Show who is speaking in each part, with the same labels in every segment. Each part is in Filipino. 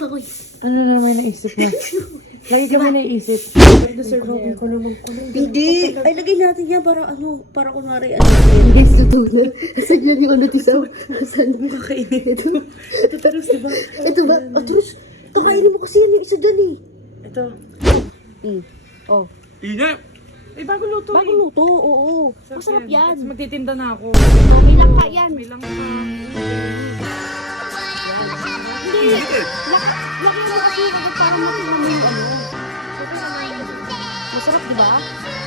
Speaker 1: ako eh.
Speaker 2: Ano na naman naisip mo? Lagi ka may naisip.
Speaker 1: Grabe ko naman ko. Hindi. Ay, lagay natin yan para para kunwari
Speaker 3: Guys, totoo na. Asan yan yung ano, tisaw? Asan?
Speaker 1: Kakainin ito. Ito Terus, di ba?
Speaker 3: Ito ba? Terus, kakainin mo kasi yan yung isa dyan eh.
Speaker 1: Ito.
Speaker 3: Oh.
Speaker 2: Inep! Eh, bago luto
Speaker 3: Bagong luto, oo. Masarap yan.
Speaker 2: Tapos magtitinda na ako.
Speaker 3: Oh, may langka yan.
Speaker 2: May lang pa.
Speaker 3: Hindi. Lagyan mo kasi yung agad para makuha mo yung ano. Masarap, di ba?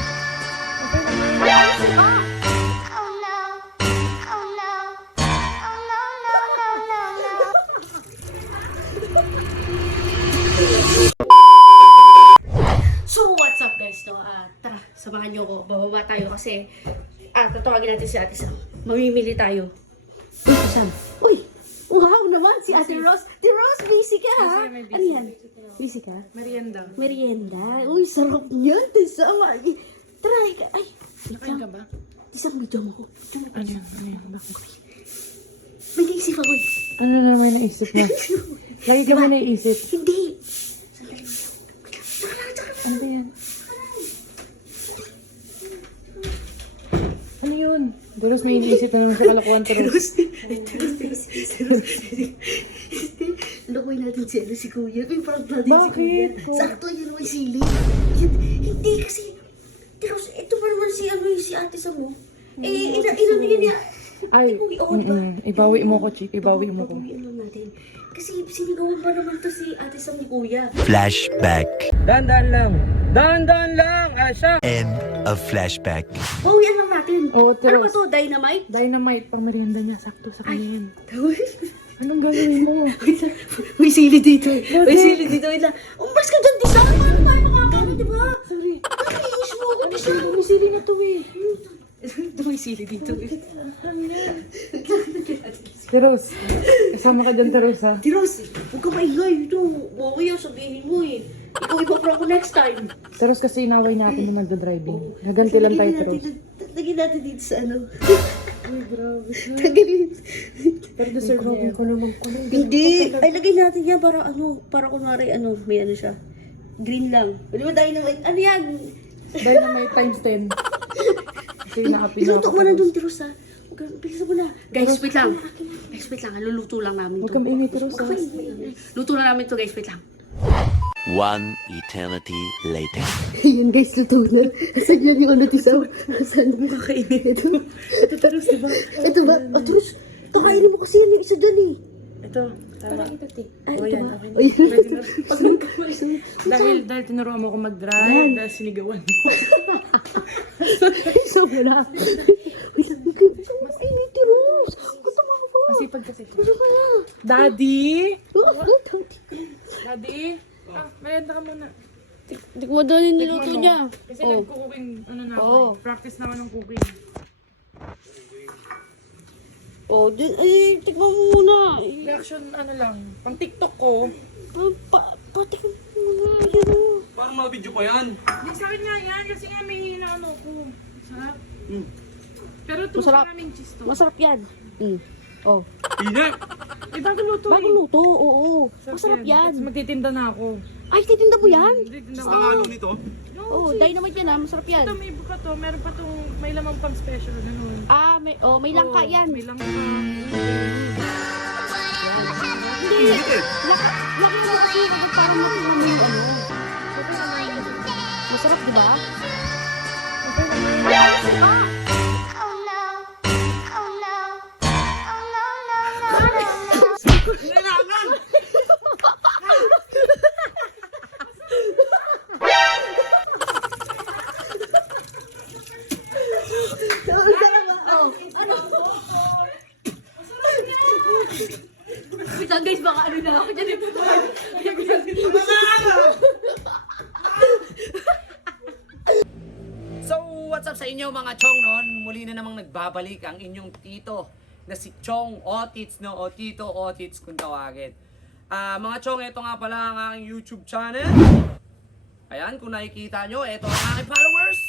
Speaker 4: Oh no. Oh no. Oh no, no, no, no, no.
Speaker 1: So, what's up guys? No? Tara, samahan niyo ako. Bababa tayo kasi tatawagin natin si Ate Sam. Mamimili tayo.
Speaker 3: Uy, Sam. Uy! Wow naman, si Ate Rose. Ate Rose, busy ka ha?
Speaker 2: Busy, may busy.
Speaker 3: Ano yan? Busy ka?
Speaker 2: Merienda.
Speaker 3: Merienda. Uy, sarap niyan. Tisam. Try ka. Ay,
Speaker 2: Nakain ka ba?
Speaker 3: tisam, video mo ko.
Speaker 2: Ano yan? Ano yan?
Speaker 1: May naisip ako eh.
Speaker 2: Ano na naman naisip mo? Lagi ka may naisip.
Speaker 1: Hindi.
Speaker 2: Ano ba yan? Ano yun? Doros may iniisip na naman sa kalakuan.
Speaker 1: Terus. Lokoy natin si Kuya. May prank natin si Kuya.
Speaker 2: Bakit?
Speaker 1: Sakto yun may sili. Hindi kasi. Terus, ito ba naman si Ate Sam mo? Eh, ilan yun niya?
Speaker 2: Ay, ibawi mo ko, Chick. Ibawi mo ko.
Speaker 1: Bawiin lang natin. Kasi sinigawan pa naman to si Ate Sam ni Kuya.
Speaker 5: Flashback.
Speaker 6: Dahan-dahan lang. Dahan-dahan lang, Asha.
Speaker 5: End of flashback.
Speaker 1: Bawian lang natin.
Speaker 2: Oo,
Speaker 1: Ano
Speaker 2: Terus.
Speaker 1: ba to? Dynamite?
Speaker 2: Dynamite, pang merienda niya. Sakto sa kanya yan. Anong gagawin mo?
Speaker 1: May sili dito. May sili dito. Wait lang. Umbas ka dyan, Tisa. Paano tayo makakano, di ba?
Speaker 2: Sorry.
Speaker 1: Nakiis mo ako, Tisa.
Speaker 2: May sili na to eh.
Speaker 1: Ito may sili dito.
Speaker 2: Teros, kasama ka dyan, Teros ha?
Speaker 1: Tiros, huwag ka maingay. Ito, mamaya sabihin mo eh. Ikaw ipaprank ko next time.
Speaker 2: Teros kasi inaway natin nung nagda-driving. Gaganti lang tayo, Teros.
Speaker 1: Lagyan natin dito sa ano.
Speaker 2: Ay, grabe.
Speaker 1: Tagalin.
Speaker 2: Pero deserve niya.
Speaker 3: Ko naman ko.
Speaker 1: Hindi. Ay, lagay natin yan para para kunwari may ano siya. Green lang. Di ba dynamite? Ano yan?
Speaker 2: Dynamite times 10. Kasi nakapin
Speaker 1: Iluto mo na doon, Tiros ha. Bilisan mo na. Guys, wait lang. Guys, wait lang. Luluto lang namin
Speaker 2: Huwag
Speaker 1: to.
Speaker 2: kang maingay, Teros ha?
Speaker 1: Luto na namin to, guys. Wait lang.
Speaker 5: One eternity later.
Speaker 3: Ayun guys, totoo na. Asan yan yung ano, tisaw? Asan?
Speaker 1: Kakainin ito. Ito, Tiros, di ba?
Speaker 3: Ito ba? Terus, kakainin mo kasi yan yung isa dyan eh.
Speaker 1: Ito. Tama.
Speaker 3: Ay,
Speaker 1: O
Speaker 3: ito
Speaker 1: yan,
Speaker 3: ba?
Speaker 1: okay na.
Speaker 3: Ay,
Speaker 1: Ready na. Pag nagkamali.
Speaker 2: Dahil tinuruan mo ako mag-drive, dahil sinigawan mo.
Speaker 3: so wala. Wait lang, ay, may Terus. Gusto mo ako.
Speaker 2: Masipag kasi.
Speaker 3: Gusto mo na.
Speaker 2: Daddy?
Speaker 3: Oh,
Speaker 2: Daddy? Merienda ka muna.
Speaker 3: Dik mo doon yung niluto
Speaker 2: Tikman mo.
Speaker 3: niya.
Speaker 2: Kasi
Speaker 3: Oh.
Speaker 2: nagko-cooking, ano na ako,
Speaker 3: Oo.
Speaker 2: practice naman ng cooking.
Speaker 3: Oh, tikman mo muna.
Speaker 2: Reaction, ano lang, pang TikTok ko.
Speaker 3: Patikman mo muna. Yun o.
Speaker 6: Parang mga video pa yan.
Speaker 2: Hindi sa akin nga yan, kasi nga may hinaano ko. Sarap. Pero ito,
Speaker 3: Masarap.
Speaker 2: maraming cheese to.
Speaker 3: Masarap yan. Oh.
Speaker 6: Inep!
Speaker 2: Eh, bago luto
Speaker 3: Bagong luto, oo. Masarap yan.
Speaker 2: Tapos magtitinda na ako.
Speaker 3: Ay, titinda mo yan?
Speaker 2: Titinda
Speaker 6: Ang
Speaker 2: ako.
Speaker 6: ano nito?
Speaker 3: Oo, dynamite yan ha. Masarap yan.
Speaker 2: Ito, may iba pa to. Meron pa tong, may lamang pang special, ganun.
Speaker 3: May langka
Speaker 2: Oo,
Speaker 3: yan.
Speaker 2: May langka.
Speaker 3: Hindi. Lagyan mo kasi yung agad para makuha mo yung ano. Masarap, di ba?
Speaker 4: Oh no. Oh no. Oh no, no, no, no, no.
Speaker 3: Wait lang guys, baka ano na ako dyan.
Speaker 6: So, what's up sa inyo mga chong noon? Muli na namang nagbabalik ang inyong tito na si Chong Otits, no? O Tito Otits kung tawagin. Mga chong, ito nga pala ang aking YouTube channel. Ayan, kung nakikita nyo, ito ang aking followers.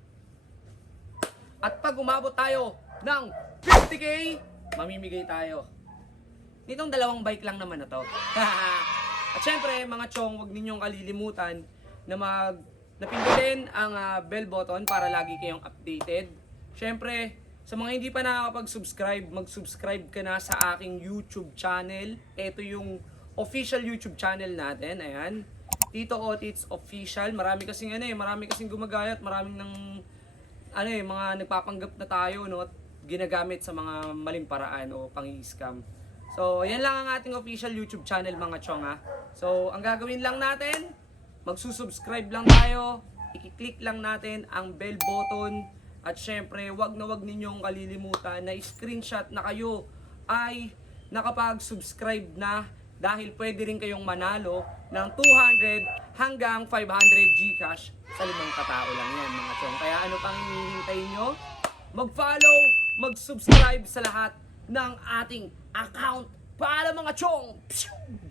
Speaker 6: At pag umabot tayo ng 50k, mamimigay tayo. Nitong dalawang bike lang naman na to. At syempre, mga chong, huwag ninyong kalilimutan na napindutin ang bell button para lagi kayong updated. Syempre, sa mga hindi pa nakakapag-subscribe, mag-subscribe ka na sa aking YouTube channel. Ito yung official YouTube channel natin. Ayan. Tito Otits Official. Marami kasing gumagayat, maraming mga nagpapanggap na tayo, no, at ginagamit sa mga maling paraan o pang-scam. So, yan lang ang ating official YouTube channel, mga chong, ha. So, ang gagawin lang natin, magsusubscribe lang tayo, i-click lang natin ang bell button, at syempre, wag na wag ninyong kalilimutan na screenshot na kayo ay nakapag-subscribe na, dahil pwede rin kayong manalo ng 200 hanggang 500 GCash sa 5 katao lang yan, mga chong. Kaya ano pang hinihintay nyo? Mag-follow, mag-subscribe sa lahat ng ating account para, mga chong. Pshoo!